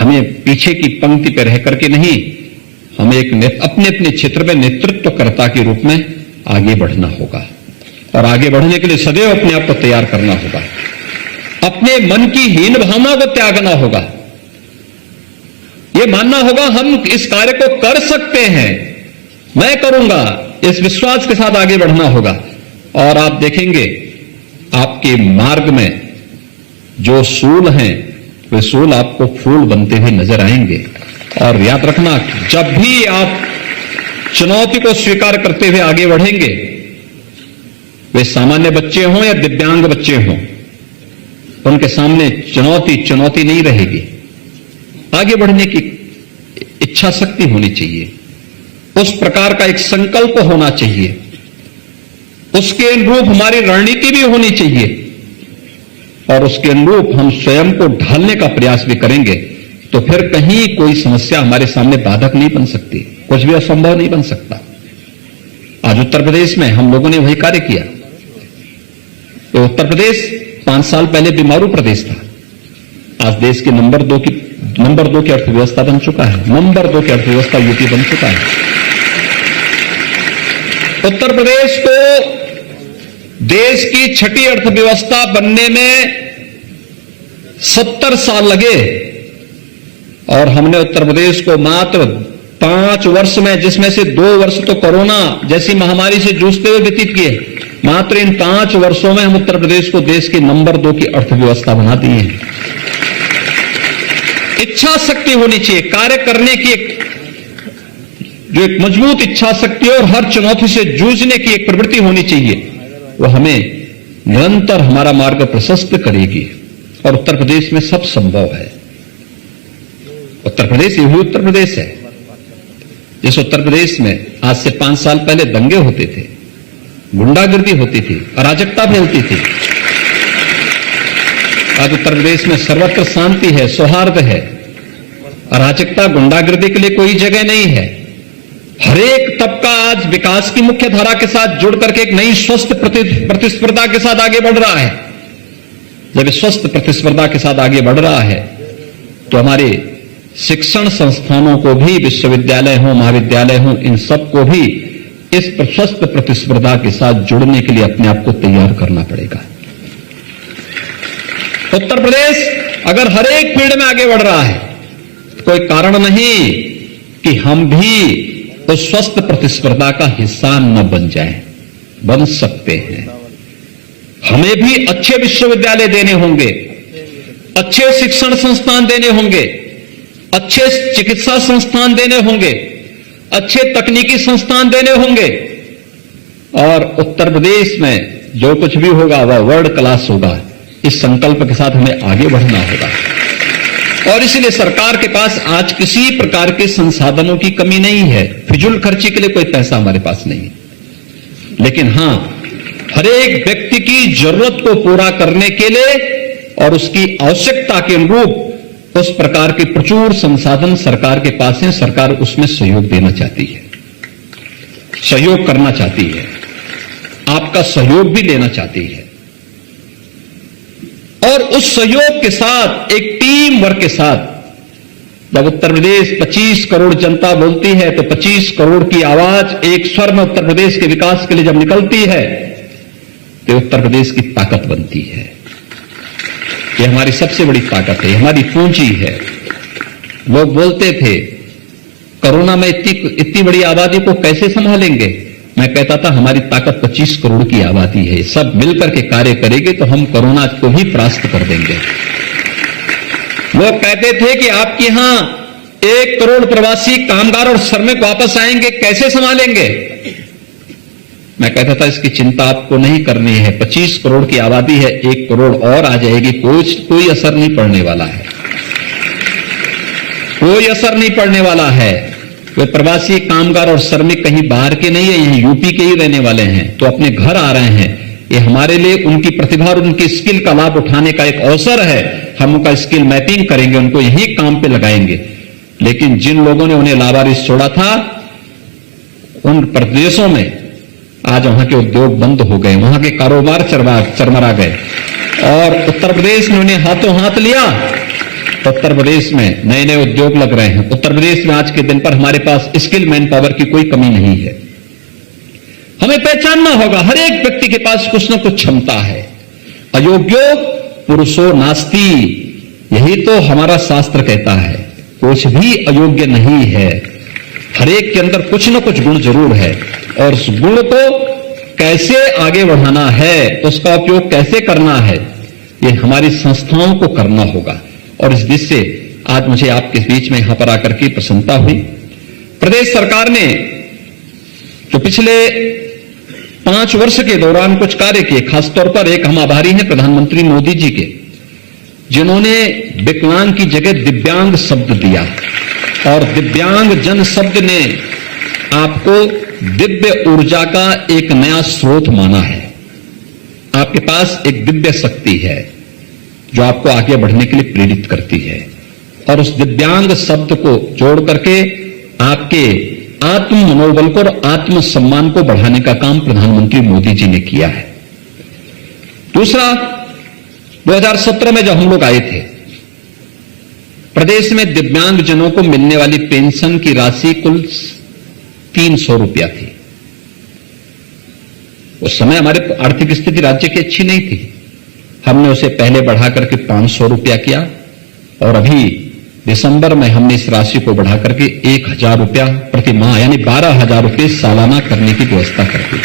हमें पीछे की पंक्ति पर रह करके नहीं, हमें अपने अपने क्षेत्र में नेतृत्वकर्ता के रूप में आगे बढ़ना होगा और आगे बढ़ने के लिए सदैव अपने आप को तैयार करना होगा। अपने मन की हीन भावना को त्यागना होगा, यह मानना होगा हम इस कार्य को कर सकते हैं, मैं करूंगा, इस विश्वास के साथ आगे बढ़ना होगा। और आप देखेंगे आपके मार्ग में जो सूल हैं वे सूल आपको फूल बनते हुए नजर आएंगे। और याद रखना, जब भी आप चुनौती को स्वीकार करते हुए आगे बढ़ेंगे, वे सामान्य बच्चे हों या दिव्यांग बच्चे हों, उनके सामने चुनौती नहीं रहेगी। आगे बढ़ने की इच्छा शक्ति होनी चाहिए, उस प्रकार का एक संकल्प होना चाहिए, उसके अनुरूप हमारी रणनीति भी होनी चाहिए और उसके अनुरूप हम स्वयं को ढालने का प्रयास भी करेंगे। तो फिर कहीं कोई समस्या हमारे सामने बाधक नहीं बन सकती, कुछ भी असंभव नहीं बन सकता। आज उत्तर प्रदेश में हम लोगों ने वही कार्य किया। तो उत्तर प्रदेश 5 साल पहले बीमारू प्रदेश था, आज देश के नंबर 2 की अर्थव्यवस्था बन चुका है। नंबर 2 की अर्थव्यवस्था यूपी बन चुका है। उत्तर प्रदेश को देश की 6ठी अर्थव्यवस्था बनने में 70 साल लगे और हमने उत्तर प्रदेश को मात्र 5 वर्ष में, जिसमें से 2 वर्ष तो कोरोना जैसी महामारी से जूझते हुए व्यतीत किए, मात्र इन 5 वर्षों में हम उत्तर प्रदेश को देश के नंबर 2 की अर्थव्यवस्था बना दी है। इच्छा शक्ति होनी चाहिए, कार्य करने की जो एक मजबूत इच्छा शक्ति और हर चुनौती से जूझने की एक प्रवृत्ति होनी चाहिए, वो हमें निरंतर हमारा मार्ग प्रशस्त करेगी। और उत्तर प्रदेश में सब संभव है। उत्तर प्रदेश यही उत्तर प्रदेश है। जिस उत्तर प्रदेश में आज से 5 साल पहले दंगे होते थे, गुंडागिर्दी होती थी, अराजकता फैलती थी, आज उत्तर प्रदेश में सर्वत्र शांति है, सौहार्द है, अराजकता गुंडागिर्दी के लिए कोई जगह नहीं है। हर एक तबका आज विकास की मुख्य धारा के साथ जुड़ करके एक नई स्वस्थ प्रतिस्पर्धा के साथ आगे बढ़ रहा है। जब स्वस्थ प्रतिस्पर्धा के साथ आगे बढ़ रहा है तो हमारे शिक्षण संस्थानों को भी, विश्वविद्यालय हो, महाविद्यालय हो, इन सबको भी इस स्वस्थ प्रतिस्पर्धा के साथ जुड़ने के लिए अपने आप को तैयार करना पड़ेगा। उत्तर प्रदेश अगर हर एक फील्ड में आगे बढ़ रहा है तो कोई कारण नहीं कि हम भी उस स्वस्थ प्रतिस्पर्धा का हिस्सा न बन जाएं। बन सकते हैं। हमें भी अच्छे विश्वविद्यालय देने होंगे, अच्छे शिक्षण संस्थान देने होंगे, अच्छे चिकित्सा संस्थान देने होंगे, अच्छे तकनीकी संस्थान देने होंगे और उत्तर प्रदेश में जो कुछ भी होगा वह वर्ल्ड क्लास होगा। इस संकल्प के साथ हमें आगे बढ़ना होगा और इसलिए सरकार के पास आज किसी प्रकार के संसाधनों की कमी नहीं है। फिजूल खर्ची के लिए कोई पैसा हमारे पास नहीं है, लेकिन हां, हर एक व्यक्ति की जरूरत को पूरा करने के लिए और उसकी आवश्यकता के अनुरूप उस प्रकार के प्रचुर संसाधन सरकार के पास हैं। सरकार उसमें सहयोग देना चाहती है, सहयोग करना चाहती है, आपका सहयोग भी लेना चाहती है और उस सहयोग के साथ, एक टीम वर्क के साथ, जब उत्तर प्रदेश 25 करोड़ जनता बोलती है तो 25 करोड़ की आवाज एक स्वर में उत्तर प्रदेश के विकास के लिए जब निकलती है तो उत्तर प्रदेश की ताकत बनती है। ये हमारी सबसे बड़ी ताकत है, हमारी पूंजी है। लोग बोलते थे कोरोना में इतनी बड़ी आबादी को कैसे संभालेंगे। मैं कहता था हमारी ताकत 25 करोड़ की आबादी है, सब मिलकर के कार्य करेंगे तो हम कोरोना को भी परास्त कर देंगे। लोग कहते थे कि आपके यहां 1 करोड़ प्रवासी कामगार और श्रमिक वापस आएंगे, कैसे संभालेंगे। मैं कहता था इसकी चिंता आपको नहीं करनी है, 25 करोड़ की आबादी है, 1 करोड़ और आ जाएगी, कोई असर नहीं पड़ने वाला है, कोई असर नहीं पड़ने वाला है। वे प्रवासी कामगार और श्रमिक कहीं बाहर के नहीं है, यहीं यूपी के ही रहने वाले हैं, तो अपने घर आ रहे हैं। ये हमारे लिए उनकी प्रतिभा और उनकी स्किल का लाभ उठाने का एक अवसर है। हम उनका स्किल मैपिंग करेंगे, उनको यही काम पे लगाएंगे। लेकिन जिन लोगों ने उन्हें लावारिस छोड़ा था उन प्रदेशों में आज वहां के उद्योग बंद हो गए, वहां के कारोबार चरमरा गए और उत्तर प्रदेश ने उन्हें हाथों हाथ लिया तो उत्तर प्रदेश में नए नए उद्योग लग रहे हैं। उत्तर प्रदेश में आज के दिन पर हमारे पास स्किल मैन पावर की कोई कमी नहीं है। हमें पहचानना होगा, हर एक व्यक्ति के पास कुछ न कुछ क्षमता है। अयोग्यो पुरुषो नास्ति, यही तो हमारा शास्त्र कहता है। कुछ भी अयोग्य नहीं है, हर एक के अंदर कुछ न कुछ गुण जरूर है, और उस गुण को कैसे आगे बढ़ाना है, उसका उपयोग कैसे करना है, ये हमारी संस्थाओं को करना होगा। और इस दृष्टि से आज मुझे आपके बीच में यहां पर आकर के प्रसन्नता हुई। प्रदेश सरकार ने जो पिछले 5 वर्ष के दौरान कुछ कार्य किए, खासतौर पर एक हम आभारी हैं प्रधानमंत्री मोदी जी के, जिन्होंने विकलांग की जगह दिव्यांग शब्द दिया, और दिव्यांग जन शब्द ने आपको दिव्य ऊर्जा का एक नया स्रोत माना है। आपके पास एक दिव्य शक्ति है जो आपको आगे बढ़ने के लिए प्रेरित करती है, और उस दिव्यांग शब्द को जोड़ करके आपके आत्म मनोबल को और आत्म सम्मान को बढ़ाने का काम प्रधानमंत्री मोदी जी ने किया है। दूसरा, 2017 में जब हम लोग आए थे, प्रदेश में दिव्यांग जनों को मिलने वाली पेंशन की राशि कुल 300 रुपया थी। उस समय हमारे आर्थिक स्थिति राज्य की अच्छी नहीं थी। हमने उसे पहले बढ़ा करके 500 रुपया किया, और अभी दिसंबर में हमने इस राशि को बढ़ा करके 1000 रुपया प्रति माह यानी 12,000 रुपये सालाना करने की व्यवस्था कर दी।